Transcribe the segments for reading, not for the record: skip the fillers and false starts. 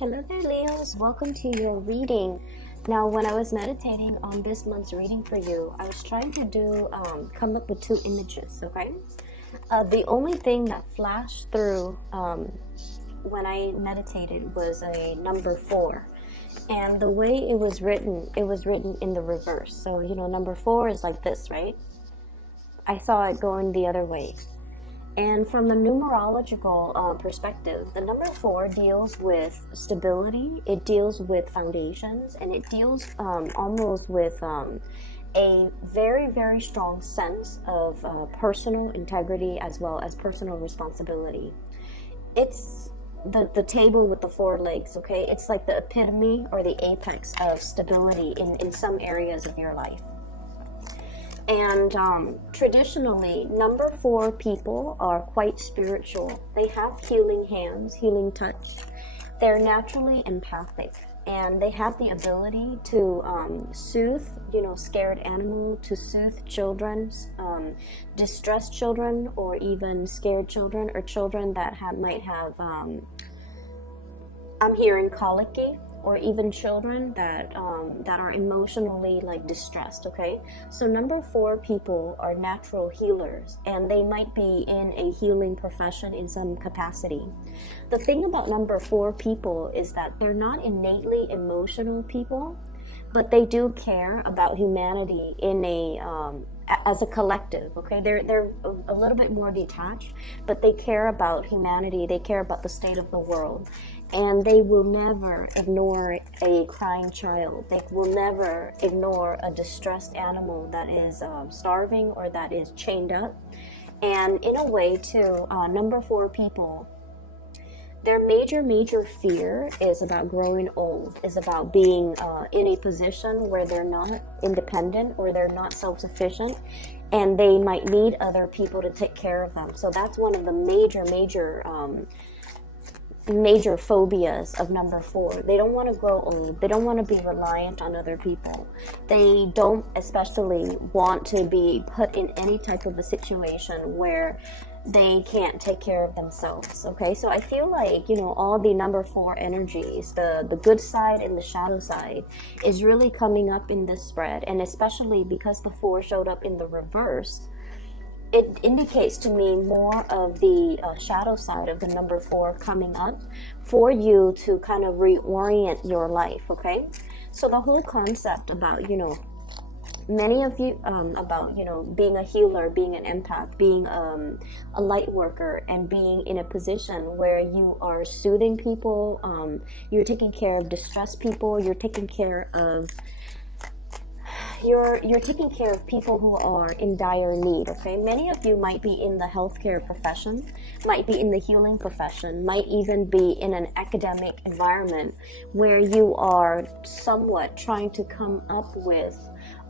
Hello there, Leos. Welcome to your reading. Now, when I was meditating on this month's reading for you, I was trying to come up with two images, okay? The only thing that flashed through when I meditated was a number 4. And the way it was written in the reverse. So, number 4 is like this, right? I saw it going the other way. And from the numerological perspective, the number 4 deals with stability, it deals with foundations, and it deals almost with a very, very strong sense of personal integrity as well as personal responsibility. It's the table with the 4 legs, okay? It's like the epitome or the apex of stability in some areas of your life. And traditionally, number 4 people are quite spiritual. They have healing hands, healing touch. They're naturally empathic, and they have the ability to soothe, scared animal, to soothe children, distressed children, or even scared children, or children that might have, I'm hearing colicky, or even children that are emotionally distressed, okay? So number 4 people are natural healers, and they might be in a healing profession in some capacity. The thing about number 4 people is that they're not innately emotional people, but they do care about humanity in as a collective, okay? They're a little bit more detached, but they care about humanity, they care about the state of the world. And they will never ignore a crying child. They will never ignore a distressed animal that is starving or that is chained up. And in a way, too, number 4 people, their major fear is about growing old, is about being in a position where they're not independent or they're not self-sufficient, and they might need other people to take care of them. So that's one of the major phobias of number 4. They don't want to grow old. They don't want to be reliant on other people. They don't especially want to be put in any type of a situation where they can't take care of themselves, okay? So I feel like, all the number 4 energies, the good side and the shadow side, is really coming up in this spread. And especially because the 4 showed up in the reverse, it indicates to me more of the shadow side of the number 4 coming up for you to kind of reorient your life, okay? So the whole concept about, many of you, about, being a healer, being an empath, being a light worker, and being in a position where you are soothing people, you're taking care of distressed people, you're taking care of you're taking care of people who are in dire need, okay? Many of you might be in the healthcare profession, might be in the healing profession, might even be in an academic environment where you are somewhat trying to come up with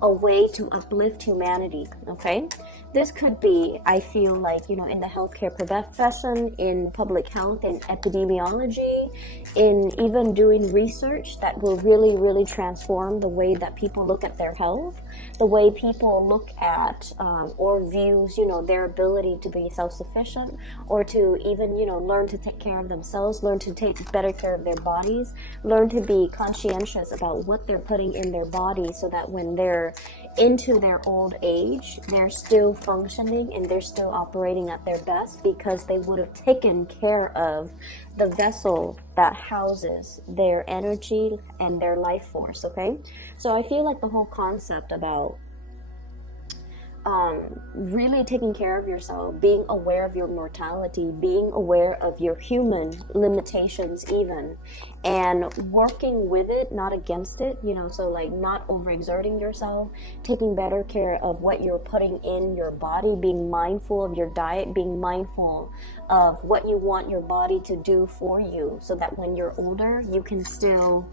a way to uplift humanity, okay? This could be, I feel like, in the healthcare profession, in public health, in epidemiology, in even doing research that will really, really transform the way that people look at their health, the way people look at or views, their ability to be self-sufficient, or to even, learn to take care of themselves, learn to take better care of their bodies, learn to be conscientious about what they're putting in their body so that when they're into their old age, they're still functioning and they're still operating at their best because they would have taken care of the vessel that houses their energy and their life force, okay? So I feel like the whole concept about really taking care of yourself, being aware of your mortality, being aware of your human limitations even, and working with it, not against it, so not overexerting yourself, taking better care of what you're putting in your body, being mindful of your diet, being mindful of what you want your body to do for you, so that when you're older, you can still,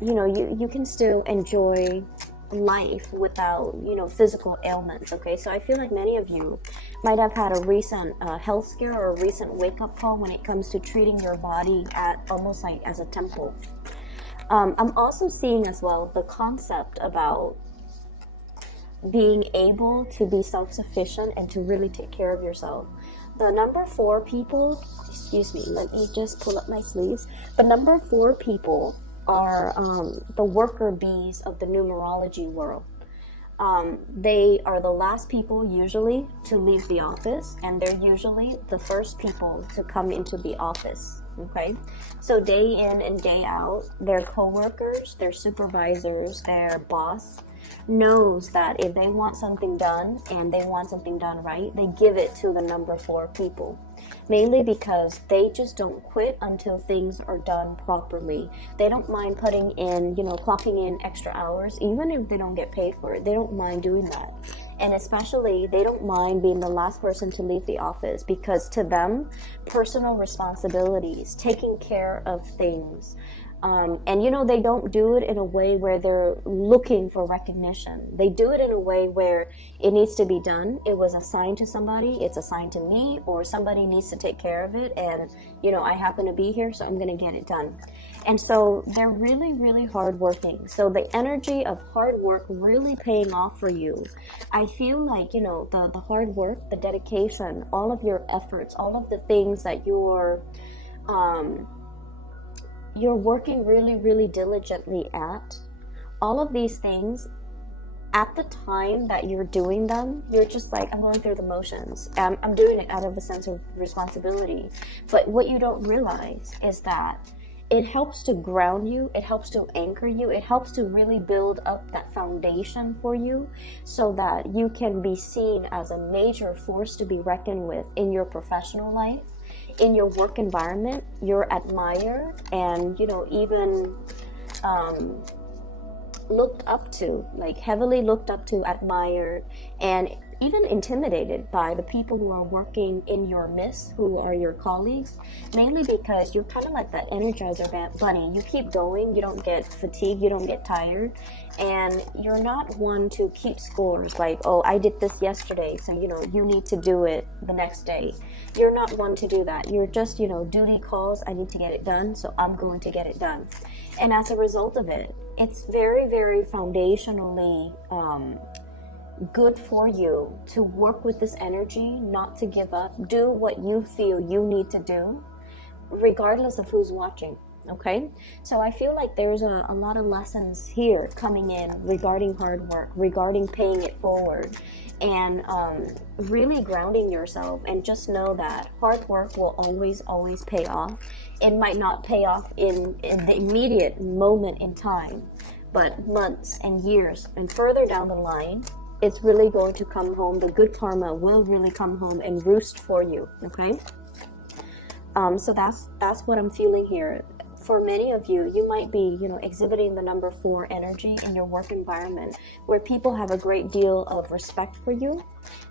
you can still enjoy life without physical ailments, okay? So I feel like many of you might have had a recent health scare or a recent wake-up call when it comes to treating your body at almost like as a temple. I'm also seeing as well the concept about being able to be self-sufficient and to really take care of yourself. The number 4 people, excuse me, let me just pull up my sleeves. The number 4 people are the worker bees of the numerology world. They are the last people usually to leave the office, and they're usually the first people to come into the office. Okay, so day in and day out, their coworkers, their supervisors, their boss knows that if they want something done and they want something done right, they give it to the number 4 people. Mainly because they just don't quit until things are done properly. They don't mind putting in, clocking in extra hours, even if they don't get paid for it. They don't mind doing that. And especially, they don't mind being the last person to leave the office, because to them, personal responsibilities, taking care of things, and they don't do it in a way where they're looking for recognition. They do it in a way where it needs to be done. It was assigned to somebody, it's assigned to me, or somebody needs to take care of it, and I happen to be here, so I'm going to get it done. And so they're really, really hardworking. So the energy of hard work really paying off for you. I feel like, the hard work, the dedication, all of your efforts, all of the things that you're working really, really diligently at, all of these things, at the time that you're doing them, you're just like, I'm going through the motions. I'm doing it out of a sense of responsibility. But what you don't realize is that it helps to ground you, it helps to anchor you, it helps to really build up that foundation for you so that you can be seen as a major force to be reckoned with in your professional life. In your work environment, you're admired and, even looked up to, like heavily looked up to, admired, and even intimidated by the people who are working in your midst, who are your colleagues, mainly because you're kind of like that Energizer bunny. You keep going, you don't get fatigued, you don't get tired, and you're not one to keep scores like, oh, I did this yesterday, so you need to do it the next day. You're not one to do that. You're just, duty calls, I need to get it done, so I'm going to get it done. And as a result of it, it's very, very foundationally good for you to work with this energy, not to give up, do what you feel you need to do, regardless of who's watching. Okay, so I feel like there's a lot of lessons here coming in regarding hard work, regarding paying it forward, and really grounding yourself. And just know that hard work will always pay off. It might not pay off in the immediate moment in time, but months and years and further down the line, it's really going to come home. The good karma will really come home and roost for you. Okay, so that's what I'm feeling here. For many of you, you might be, exhibiting the number 4 energy in your work environment, where people have a great deal of respect for you.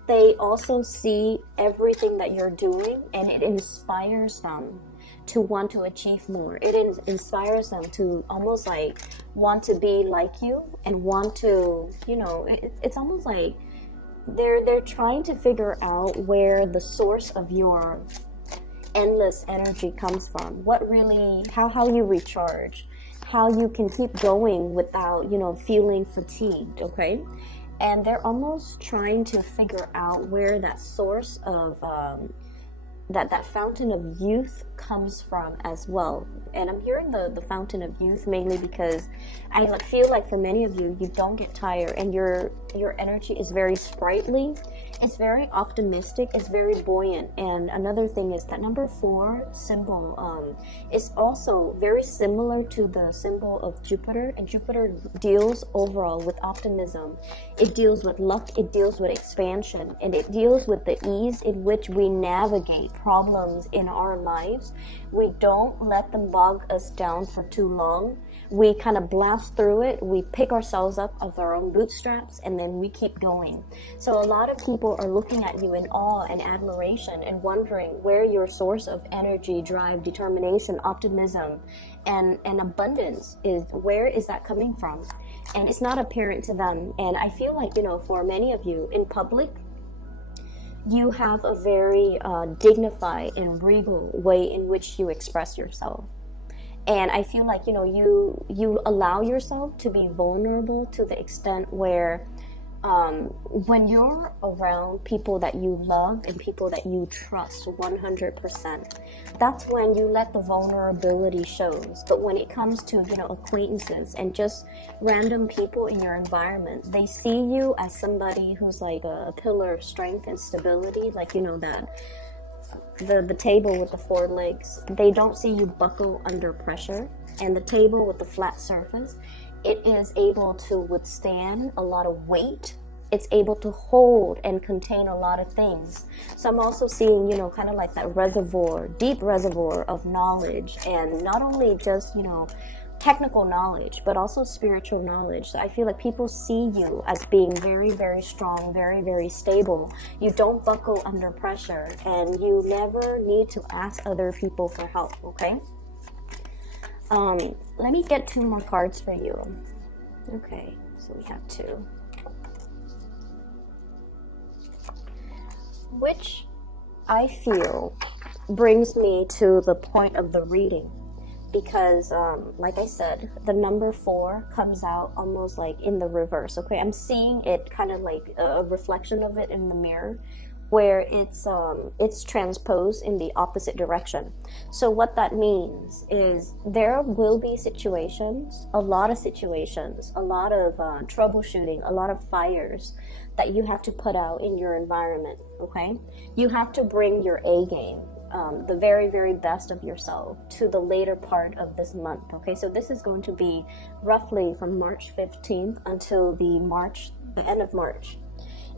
They also see everything that you're doing, and it inspires them to want to achieve more. It inspires them to almost like want to be like you and want to, it's almost like they're trying to figure out where the source of your endless energy comes from, what really, how you recharge, how you can keep going without, feeling fatigued. Okay, and they're almost trying to figure out where that source of that fountain of youth comes from as well. And I'm hearing the fountain of youth mainly because I feel like for many of you, you don't get tired, and your energy is very sprightly, it's very optimistic, it's very buoyant. And another thing is that number 4 symbol is also very similar to the symbol of Jupiter, and Jupiter deals overall with optimism. It deals with luck, it deals with expansion, and it deals with the ease in which we navigate problems in our lives. We don't let them bog us down for too long. We kind of blast through it. We pick ourselves up of our own bootstraps, and then we keep going. So a lot of people are looking at you in awe and admiration and wondering where your source of energy, drive, determination, optimism, and abundance is. Where is that coming from? And it's not apparent to them. And I feel like, for many of you in public, you have a very dignified and regal way in which you express yourself. And I feel like, you allow yourself to be vulnerable to the extent where When you're around people that you love and people that you trust 100%, that's when you let the vulnerability shows. But when it comes to, acquaintances and just random people in your environment, they see you as somebody who's like a pillar of strength and stability, like, that the table with the four legs. They don't see you buckle under pressure. And the table with the flat surface, it is able to withstand a lot of weight. It's able to hold and contain a lot of things. So I'm also seeing, kind of like that reservoir, deep reservoir of knowledge, and not only just, technical knowledge, but also spiritual knowledge. So I feel like people see you as being very, very strong, very, very stable. You don't buckle under pressure, and you never need to ask other people for help, okay? Let me get 2 more cards for you. Okay, so we have 2. Which I feel brings me to the point of the reading, because like I said, the number 4 comes out almost like in the reverse. Okay, I'm seeing it kind of like a reflection of it in the mirror, where it's transposed in the opposite direction. So what that means is there will be situations, a lot of troubleshooting, a lot of fires that you have to put out in your environment, okay? You have to bring your A game, the very, very best of yourself to the later part of this month, okay? So this is going to be roughly from March 15th until the end of March.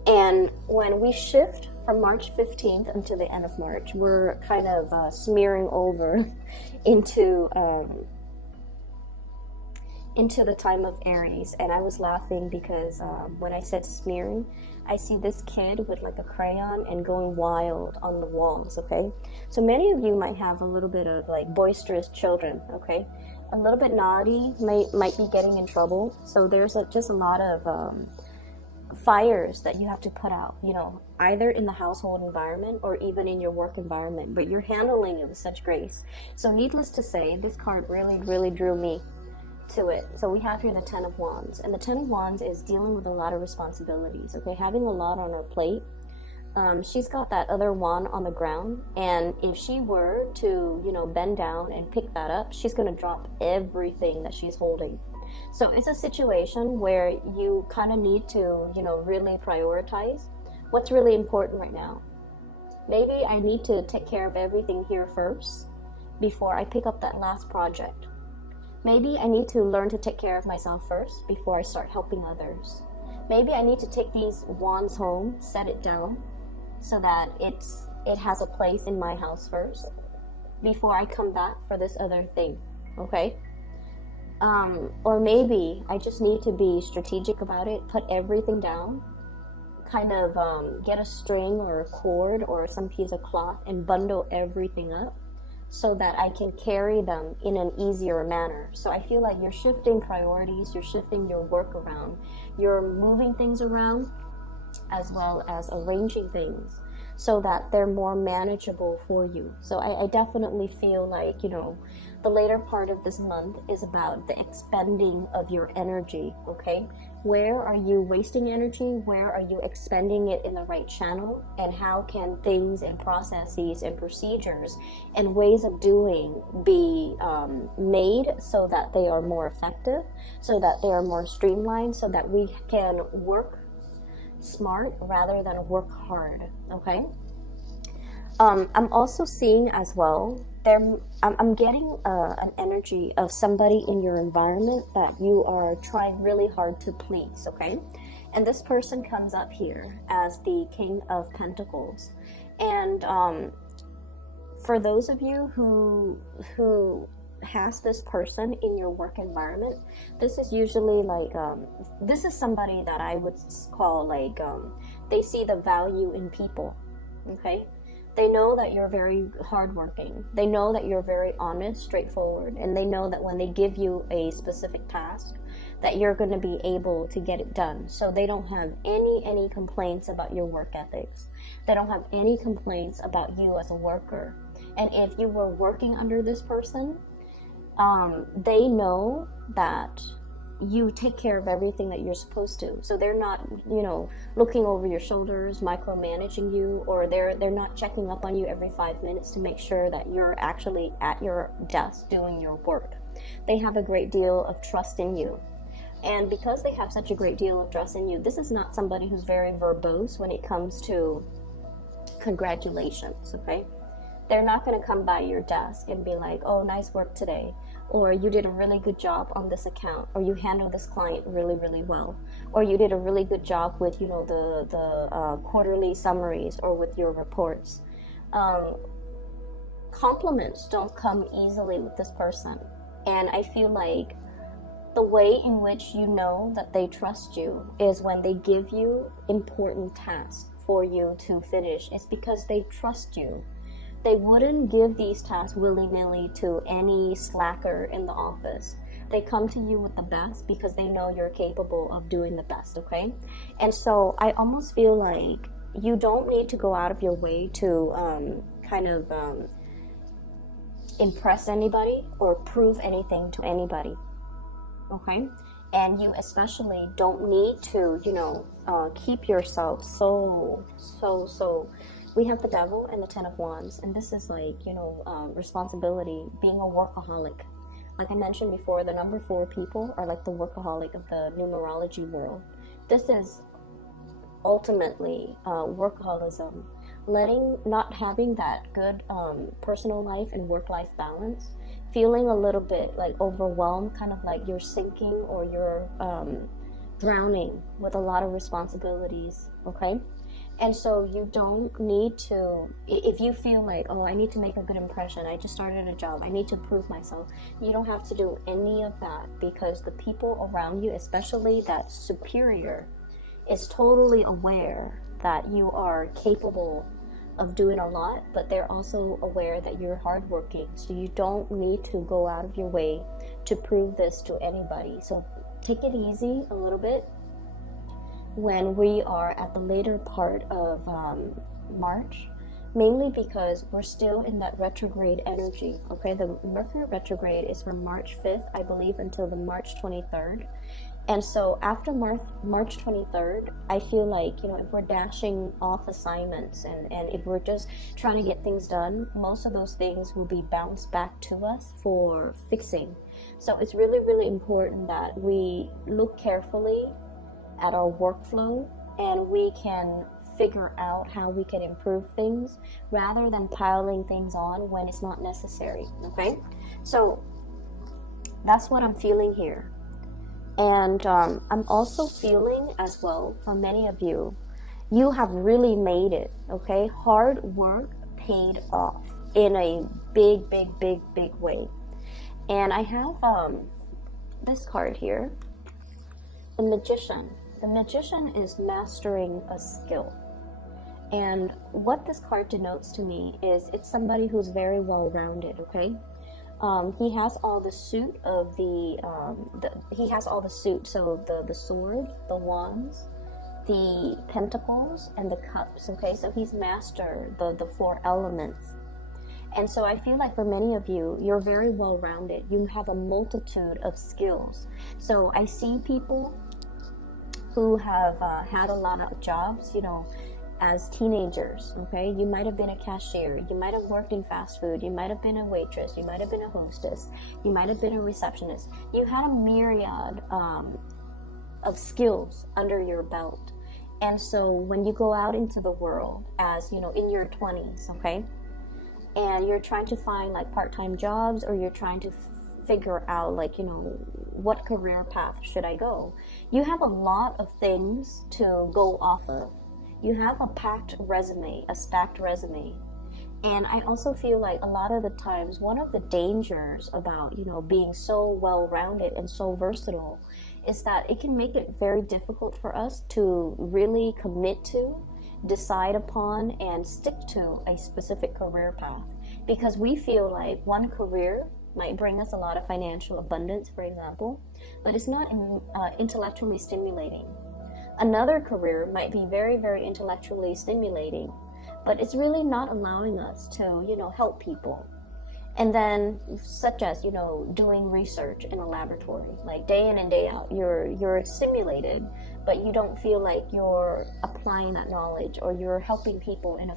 And when we shift from March 15th until the end of March, we're kind of smearing over into the time of Aries. And I was laughing because when I said smearing, I see this kid with like a crayon and going wild on the walls, okay? So many of you might have a little bit of like boisterous children, okay? A little bit naughty, might be getting in trouble. So there's just a lot of fires that you have to put out, either in the household environment or even in your work environment, but you're handling it with such grace. So needless to say, this card really, really drew me to it. So we have here the 10 of Wands, and the 10 of Wands is dealing with a lot of responsibilities, okay, having a lot on her plate. She's got that other wand on the ground, and if she were to, bend down and pick that up, she's going to drop everything that she's holding. So it's a situation where you kind of need to, really prioritize what's really important right now. Maybe I need to take care of everything here first before I pick up that last project. Maybe I need to learn to take care of myself first before I start helping others. Maybe I need to take these wands home, set it down so that it has a place in my house first before I come back for this other thing, okay? Or maybe I just need to be strategic about it, put everything down, kind of get a string or a cord or some piece of cloth and bundle everything up so that I can carry them in an easier manner. So I feel like you're shifting priorities, you're shifting your work around, you're moving things around as well as arranging things so that they're more manageable for you. So I definitely feel like, the later part of this month is about the expending of your energy, okay? Where are you wasting energy? Where are you expending it in the right channel? And how can things and processes and procedures and ways of doing be made so that they are more effective, so that they are more streamlined, so that we can work smart rather than work hard, okay? I'm also seeing as well, I'm getting an energy of somebody in your environment that you are trying really hard to please, okay? And this person comes up here as the King of Pentacles. And for those of you who has this person in your work environment, this is usually like, this is somebody that I would call like, they see the value in people, okay? They know that you're very hardworking. They know that you're very honest, straightforward, and they know that when they give you a specific task, that you're going to be able to get it done. So they don't have any complaints about your work ethics. They don't have any complaints about you as a worker. And if you were working under this person, they know that you take care of everything that you're supposed to. So they're not, looking over your shoulders, micromanaging you, or they're not checking up on you every 5 minutes to make sure that you're actually at your desk doing your work. They have a great deal of trust in you. And because they have such a great deal of trust in you, this is not somebody who's very verbose when it comes to congratulations, okay? They're not going to come by your desk and be like, oh, nice work today, or you did a really good job on this account, or you handled this client really, really well, or you did a really good job with, the quarterly summaries or with your reports. Compliments don't come easily with this person. And I feel like the way in which you know that they trust you is when they give you important tasks for you to finish. It's because they trust you. They wouldn't give these tasks willy-nilly to any slacker in the office. They come to you with the best because they know you're capable of doing the best, okay? And so I almost feel like you don't need to go out of your way to impress anybody or prove anything to anybody, okay? And you especially don't need to, keep yourself so. We have the devil and the 10 of wands, and this is like, responsibility, being a workaholic. Like I mentioned before, the number 4 people are like the workaholic of the numerology world. This is ultimately workaholism, not having that good personal life and work-life balance, feeling a little bit like overwhelmed, kind of like you're sinking or you're drowning with a lot of responsibilities, okay? And so you don't need to, if you feel like, oh, I need to make a good impression, I just started a job, I need to prove myself, you don't have to do any of that, because the people around you, especially that superior, is totally aware that you are capable of doing a lot, but they're also aware that you're hardworking. So you don't need to go out of your way to prove this to anybody. So take it easy a little bit when we are at the later part of March, mainly because we're still in that retrograde energy, okay? The Mercury retrograde is from March 5th, I believe, until the March 23rd. And so after March 23rd, I feel like, if we're dashing off assignments and if we're just trying to get things done, most of those things will be bounced back to us for fixing. So it's really, really important that we look carefully at our workflow and we can figure out how we can improve things rather than piling things on when it's not necessary, okay? So that's what I'm feeling here. And I'm also feeling as well, for many of you, you have really made it, okay? Hard work paid off in a big, big, big, big way. And I have this card here, the Magician. The Magician is mastering a skill. And what this card denotes to me is it's somebody who's very well-rounded, okay? He has all the suit of he has all the suit, so the sword, the wands, the pentacles, and the cups, okay? So he's mastered the 4 elements. And so I feel like for many of you, you're very well-rounded. You have a multitude of skills. So I see people who have had a lot of jobs, as teenagers, okay? You might have been a cashier, you might have worked in fast food, you might have been a waitress, you might have been a hostess, you might have been a receptionist. You had a myriad of skills under your belt. And so when you go out into the world as, in your 20s, okay? And you're trying to find like part-time jobs, or you're trying to figure out like, what career path should I go? You have a lot of things to go off of. You have a packed resume, a stacked resume. And I also feel like a lot of the times, one of the dangers about, being so well-rounded and so versatile is that it can make it very difficult for us to really commit to, decide upon, and stick to a specific career path. Because we feel like one career might bring us a lot of financial abundance, for example, but it's not intellectually stimulating. Another career might be very, very intellectually stimulating, but it's really not allowing us to, help people. And then, such as, doing research in a laboratory, like day in and day out, you're stimulated, but you don't feel like you're applying that knowledge or you're helping people in a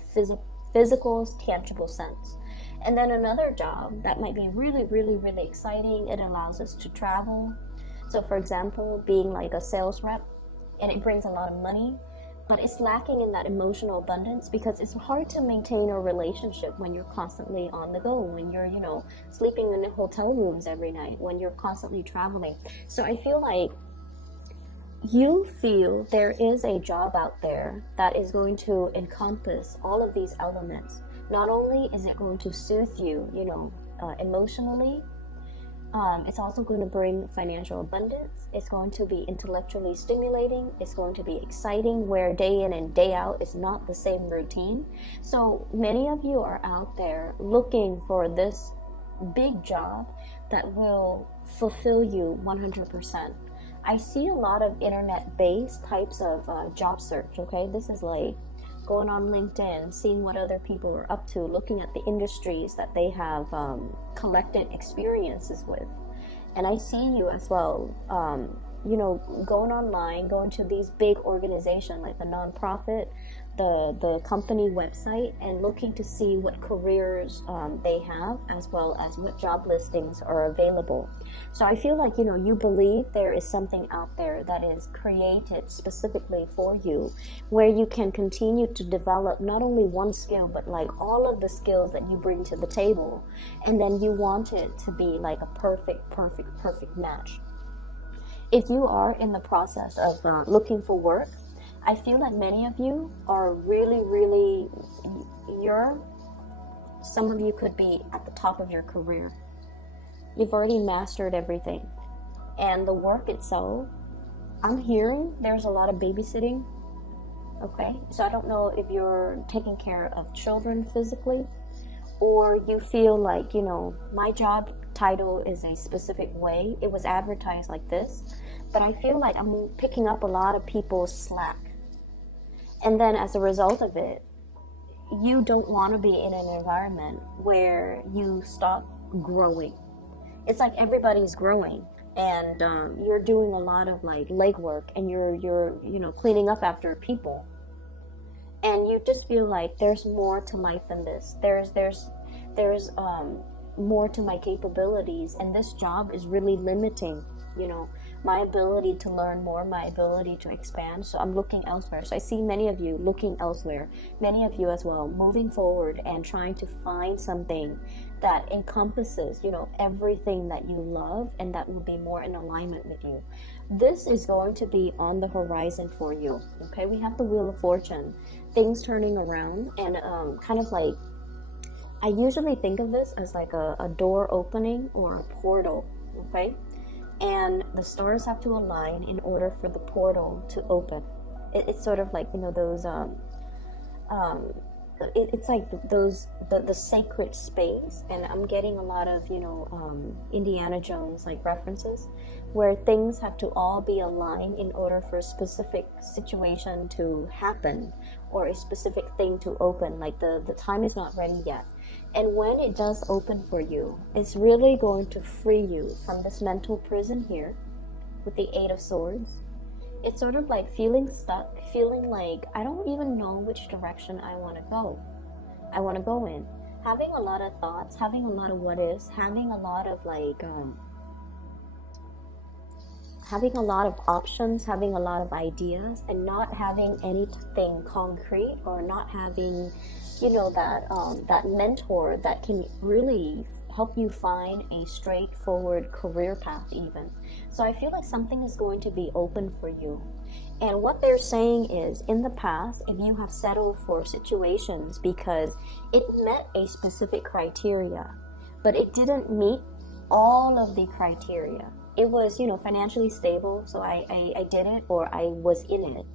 physical, tangible sense. And then another job that might be really, really, really exciting. It allows us to travel. So, for example, being like a sales rep, and it brings a lot of money, but it's lacking in that emotional abundance because it's hard to maintain a relationship when you're constantly on the go, when you're, sleeping in hotel rooms every night, when you're constantly traveling. So I feel like you feel there is a job out there that is going to encompass all of these elements. Not only is it going to soothe you, emotionally, it's also going to bring financial abundance. It's going to be intellectually stimulating. It's going to be exciting, where day in and day out is not the same routine. So many of you are out there looking for this big job that will fulfill you 100%. I see a lot of internet-based types of job search, okay? This is like going on LinkedIn, seeing what other people are up to, looking at the industries that they have collected experiences with. And I see you as well, going online, going to these big organizations like the nonprofit, the company website, and looking to see what careers they have, as well as what job listings are available. So I feel like, you believe there is something out there that is created specifically for you, where you can continue to develop not only one skill, but like all of the skills that you bring to the table. And then you want it to be like a perfect match. If you are in the process of looking for work, I feel that many of you are really, really, some of you could be at the top of your career. You've already mastered everything. And the work itself, I'm hearing there's a lot of babysitting. Okay, so I don't know if you're taking care of children physically, or you feel like, my job title is a specific way. It was advertised like this, but I feel like I'm picking up a lot of people's slack. And then as a result of it, you don't want to be in an environment where you stop growing. It's like everybody's growing, and you're doing a lot of like legwork, and you're cleaning up after people, and you just feel like there's more to life than this. There's more to my capabilities, and this job is really limiting, my ability to learn more, my ability to expand. So I'm looking elsewhere. So I see many of you looking elsewhere, many of you as well, moving forward and trying to find something that encompasses, everything that you love, and that will be more in alignment with you. This is going to be on the horizon for you. Okay, we have the Wheel of Fortune, things turning around, and kind of like, I usually think of this as like a door opening or a portal. Okay, and the stars have to align in order for the portal to open. It's sort of like, those it's like the sacred space, and I'm getting a lot of Indiana Jones like references, where things have to all be aligned in order for a specific situation to happen, or a specific thing to open. Like the time is not ready yet. And when it does open for you, it's really going to free you from this mental prison here with the Eight of Swords. It's sort of like feeling stuck, feeling like I don't even know which direction I want to go in. Having a lot of thoughts, having a lot of what ifs, having a lot of like, having a lot of options, having a lot of ideas, and not having anything concrete, or not having, that mentor that can really help you find a straightforward career path even. So I feel like something is going to be open for you. And what they're saying is, in the past, if you have settled for situations because it met a specific criteria, but it didn't meet all of the criteria. It was, financially stable, so I did it, or I was in it.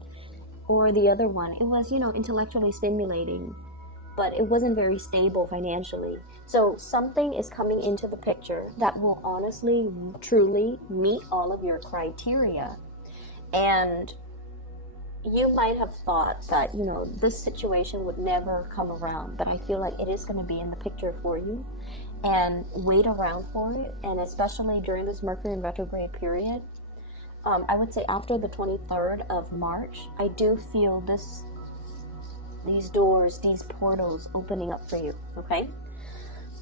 Or the other one, it was, intellectually stimulating, but it wasn't very stable financially. So something is coming into the picture that will honestly, truly meet all of your criteria. And you might have thought that, this situation would never come around, but I feel like it is going to be in the picture for you. and wait around for it. And especially during this Mercury in retrograde period, I would say after the 23rd of March, I do feel these doors, these portals opening up for you, okay?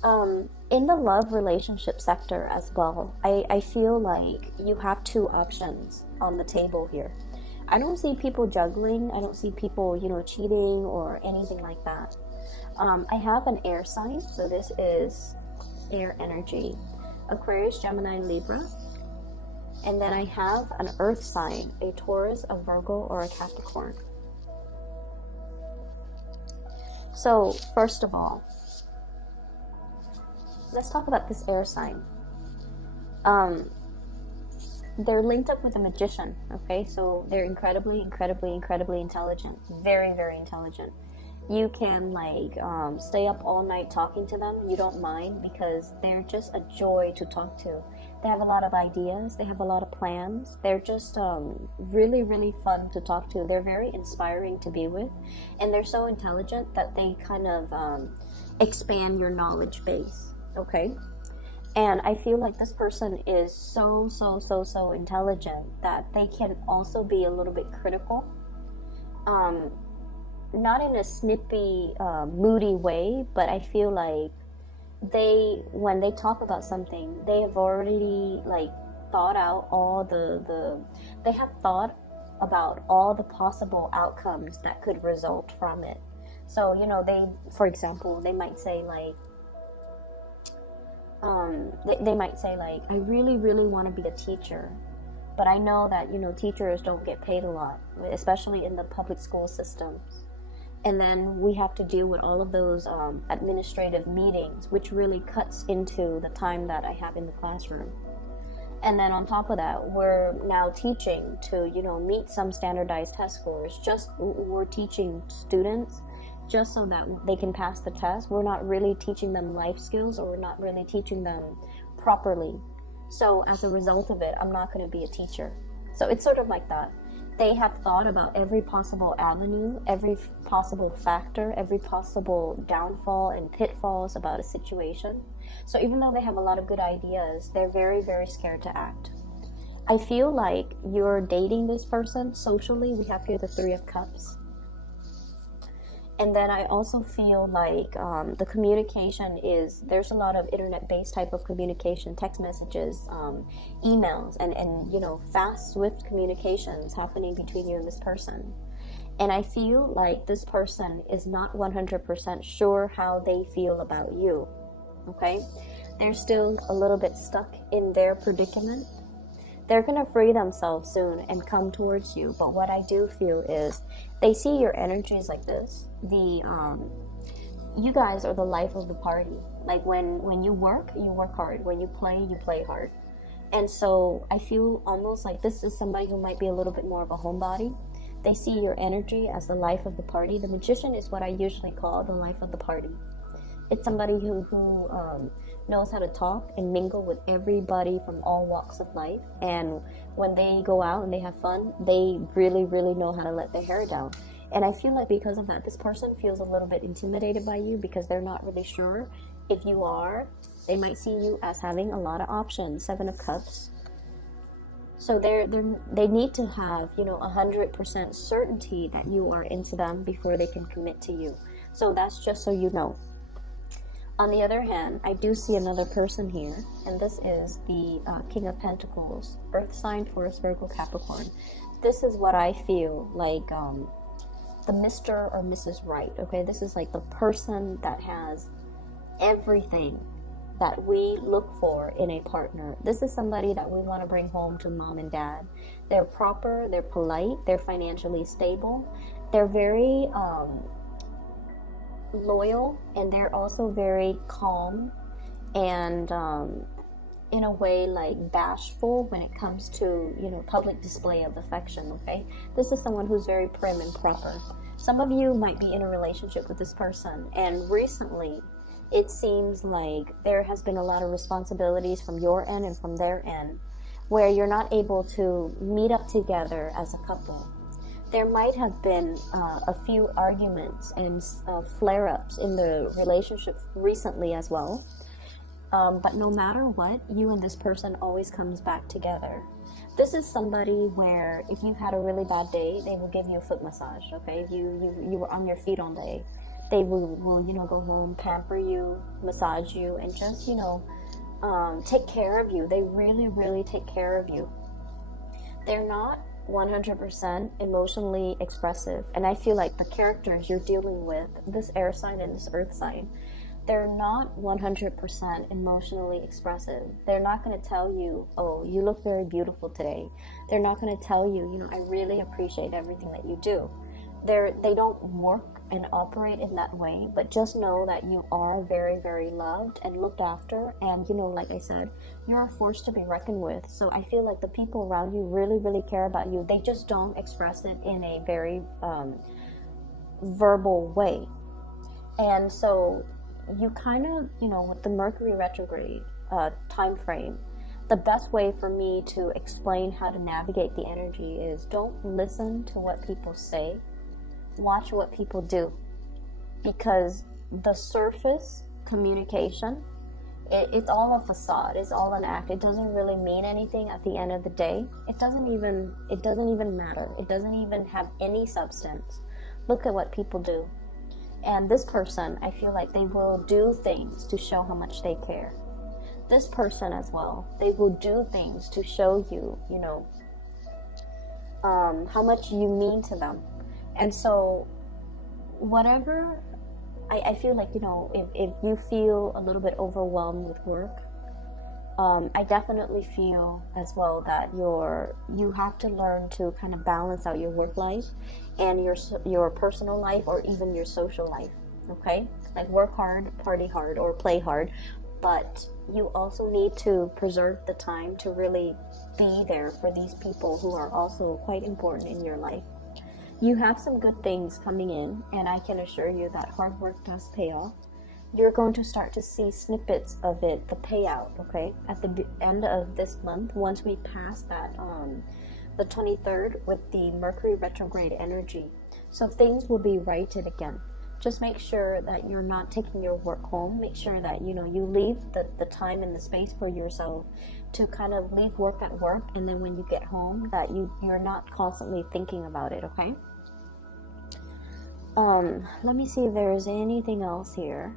In the love relationship sector as well, I feel like you have two options on the table here. I don't see people juggling. I don't see people, cheating or anything like that. I have an air sign, so this is air energy. Aquarius, Gemini, Libra. And then I have an earth sign, a Taurus, a Virgo, or a Capricorn. So, first of all, let's talk about this air sign. They're linked up with a magician, okay? So they're incredibly intelligent. Very, very intelligent. You can stay up all night talking to them. You don't mind, because they're just a joy to talk to. They have a lot of ideas. They have a lot of plans. They're just really, really fun to talk to. They're very inspiring to be with. And they're so intelligent that they kind of expand your knowledge base, okay? And I feel like this person is so intelligent that they can also be a little bit critical. Not in a snippy, moody way, but I feel like when they talk about something, they have already thought out all they have thought about all the possible outcomes that could result from it. So, for example, they might say they might say I really want to be a teacher, but I know that teachers don't get paid a lot, especially in the public school systems. And then we have to deal with all of those administrative meetings, which really cuts into the time that I have in the classroom. And then on top of that, we're now teaching to meet some standardized test scores. We're teaching students just so that they can pass the test. We're not really teaching them life skills, or we're not really teaching them properly. So as a result of it, I'm not going to be a teacher. So it's sort of like that. They have thought about every possible avenue, every possible factor, every possible downfall and pitfalls about a situation. So even though they have a lot of good ideas, they're very, very scared to act. I feel like you're dating this person socially. We have here the Three of Cups. And then I also feel like the communication there's a lot of internet-based type of communication, text messages, emails, and fast, swift communications happening between you and this person. And I feel like this person is not 100% sure how they feel about you, okay? They're still a little bit stuck in their predicament. They're going to free themselves soon and come towards you. But what I do feel is they see your energies like this. You guys are the life of the party. Like when you work hard. When you play hard. And so I feel almost like this is somebody who might be a little bit more of a homebody. They see your energy as the life of the party. The magician is what I usually call the life of the party. It's somebody who knows how to talk and mingle with everybody from all walks of life. And when they go out and they have fun, they really, really know how to let their hair down. And I feel like because of that, this person feels a little bit intimidated by you, because they're not really sure if you are. They might see you as having a lot of options. Seven of Cups. So they need to have 100% certainty that you are into them before they can commit to you. So that's just so you know. On the other hand, I do see another person here, and this is the King of Pentacles, Earth sign, Taurus, Virgo, Capricorn. This is what I feel like the Mr. or Mrs. Right, okay? This is like the person that has everything that we look for in a partner. This is somebody that we want to bring home to mom and dad. They're proper, they're polite, they're financially stable, they're very loyal, and they're also very calm and in a way bashful when it comes to public display of affection. Okay, this is someone who's very prim and proper. Some of you might be in a relationship with this person, and recently it seems like there has been a lot of responsibilities from your end and from their end where you're not able to meet up together as a couple. There might have been a few arguments and flare-ups in the relationship recently as well. But no matter what, you and this person always comes back together. This is somebody where if you've had a really bad day, they will give you a foot massage. Okay, if you were on your feet all day, they will go home, pamper you, massage you, and just take care of you. They really, really take care of you. They're not 100% emotionally expressive, and I feel like the characters you're dealing with, this air sign and this earth sign, they're not 100% emotionally expressive. They're not going to tell you, oh, you look very beautiful today. They're not going to tell you, I really appreciate everything that you do. They don't work and operate in that way, but just know that you are very, very loved and looked after, and like I said, you're a force to be reckoned with. So I feel like the people around you really, really care about you. They just don't express it in a very verbal way. And so you kind of, with the Mercury retrograde time frame, the best way for me to explain how to navigate the energy is don't listen to what people say, watch what people do. Because the surface communication, it's all a facade, it's all an act. It doesn't really mean anything at the end of the day. It doesn't even matter. It doesn't even have any substance. Look at what people do. And this person, I feel like they will do things to show how much they care. This person as well, they will do things to show you, how much you mean to them. And so, whatever, I feel like, if you feel a little bit overwhelmed with work, I definitely feel as well that you have to learn to kind of balance out your work life and your personal life, or even your social life. Okay, like work hard, party hard, or play hard, but you also need to preserve the time to really be there for these people who are also quite important in your life. You have some good things coming in, and I can assure you that hard work does pay off. You're going to start to see snippets of it, the payout, okay, at the end of this month, once we pass that, the 23rd, with the Mercury retrograde energy. So things will be righted again. Just make sure that you're not taking your work home. Make sure that, you leave the time and the space for yourself to kind of leave work at work, and then when you get home, that you're not constantly thinking about it, okay? Let me see if there's anything else here.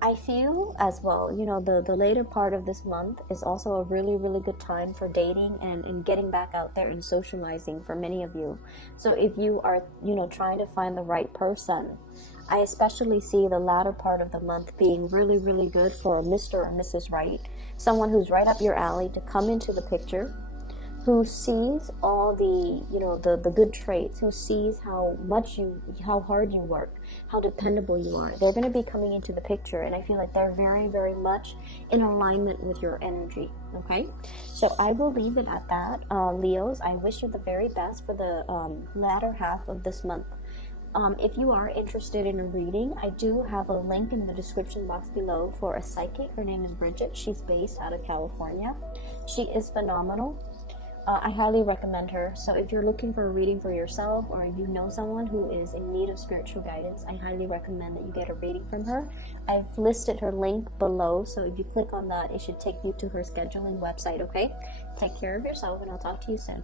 I feel as well, the later part of this month is also a really, really good time for dating and getting back out there and socializing for many of you. So if you are, trying to find the right person, I especially see the latter part of the month being really, really good for Mr. or Mrs. Right. Someone who's right up your alley to come into the picture, who sees all the good traits, who sees how hard you work, how dependable you are. They're going to be coming into the picture, and I feel like they're very, very much in alignment with your energy, okay? So I will leave it at that. Leos, I wish you the very best for the latter half of this month. If you are interested in a reading, I do have a link in the description box below for a psychic. Her name is Bridget. She's based out of California. She is phenomenal. I highly recommend her. So if you're looking for a reading for yourself, or you know someone who is in need of spiritual guidance, I highly recommend that you get a reading from her. I've listed her link below, so if you click on that, it should take you to her scheduling website, okay? Take care of yourself, and I'll talk to you soon.